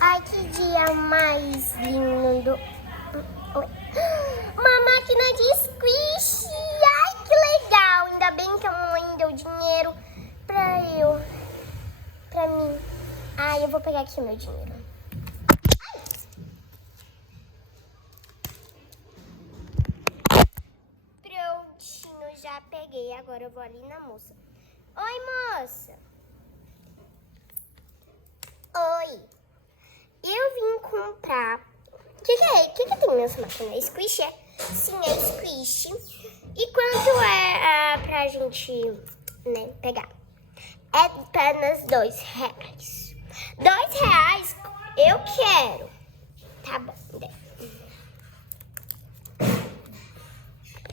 Ai, que dia mais lindo. Oi. Uma máquina de squish. Ai, que legal. Ainda bem que a mamãe deu dinheiro pra mim. Ai, eu vou pegar aqui o meu dinheiro. Prontinho, já peguei. Agora eu vou ali na moça. Oi, moça. Oi. Eu vim comprar. O que tem nessa máquina? É squish? É? Sim, é squish. E quanto é pra gente, né, pegar? É apenas R$2. R$2? Eu quero. Tá bom.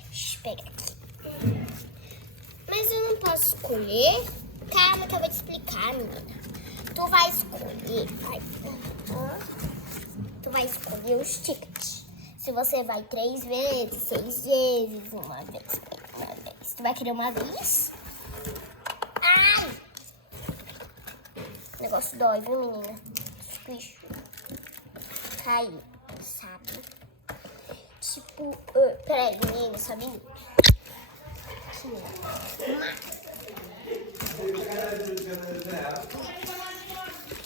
Deixa eu pegar aqui. Mas eu não posso escolher? Calma que eu vou te explicar, menina. Tu vai escolher. Tu vai escolher os tickets. Se você vai 3 vezes, 6 vezes, uma vez. Tu vai querer uma vez? Ai! O negócio dói, viu, menina? Squish. Caiu, sabe? Tipo, peraí, menina, só um minuto. Aqui,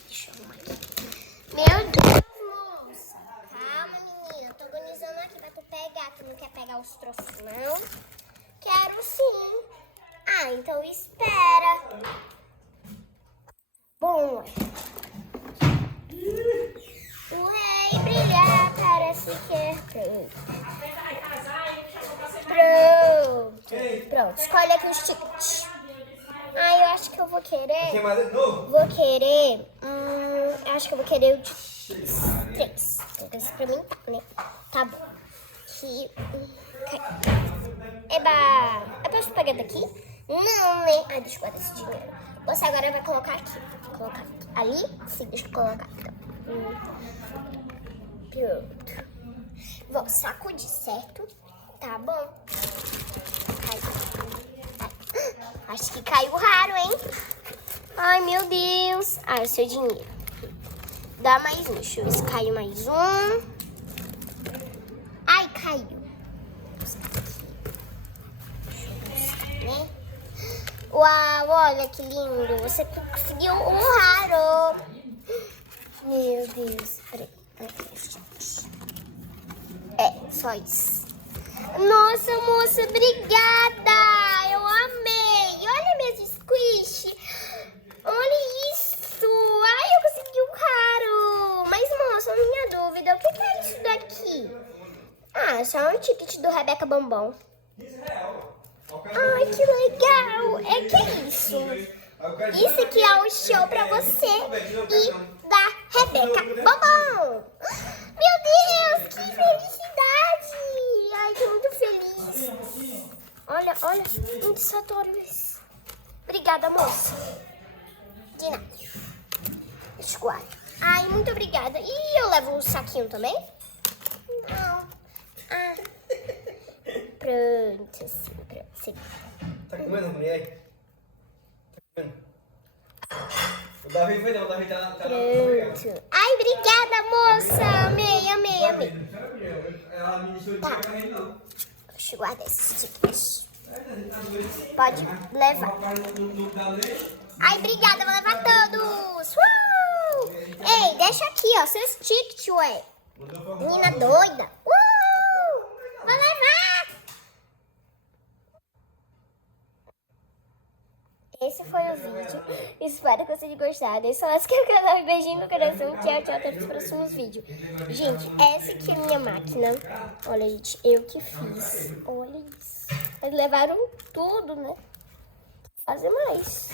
deixa eu arrumar aqui. Meu Deus, moça. Calma, menina. Eu tô organizando aqui pra tu pegar. Tu não quer pegar os troços, não? Quero sim. Ah, então espera. Bom, o rei brilhar parece que é pronto. Escolhe aqui os tickets. Ah, eu acho que eu vou querer. Acho que eu vou querer o de 3. Tem que experimentar, né? Tá bom. Aqui. Eba! Eu posso pegar daqui? Não, né? Ah, deixa eu guardar esse dinheiro. Você agora vai colocar aqui. Colocar aqui. Ali? Sim, deixa eu colocar. Então. Pronto. Vou sacudir, certo? Tá bom. Acho que caiu raro, hein? Ai, meu Deus. Ah, é o seu dinheiro. Dá mais um. Deixa eu ver se caiu mais um. Ai, caiu. Né? Uau, olha que lindo. Você conseguiu um raro. Meu Deus. Peraí. É, só isso. Nossa, moça, obrigada. Eu amei. Olha minhas squish. Olha isso. Ai, eu consegui um raro. Mas, moça, minha dúvida, o que é isso daqui? Ah, só um ticket do Rebeca Bombom. Ai, que legal. É que isso? Isso aqui é um show pra você e da Rebeca Bombom. Meu Deus, que felicidade. Ai, tô muito feliz. Olha, muito satisfatórios. Obrigada, moça. De nada. Deixa eu guardar. Ai, muito obrigada. E eu levo um saquinho também? Não. Ah. Pronto, assim, pronto. Tá comendo, mulher? Tá comendo? O Davi foi não, o Davi tá... Pronto. Ai, obrigada, moça. Amei. Tá. Deixa eu guardar esses tickets. Pode levar. Ai, obrigada, vou levar todos. Ei, deixa aqui, ó, seus tickets, ué. Menina doida. Vou levar. Esse foi o vídeo. Espero que vocês tenham gostado. É só essa que é o canal. Beijinho no coração. Tchau, até os próximos vídeos. Gente, essa aqui é a minha máquina. Olha, gente, eu que fiz. Olha isso. Eles levaram tudo, né? Vou fazer mais.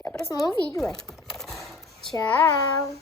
Até o próximo vídeo, ué. Tchau.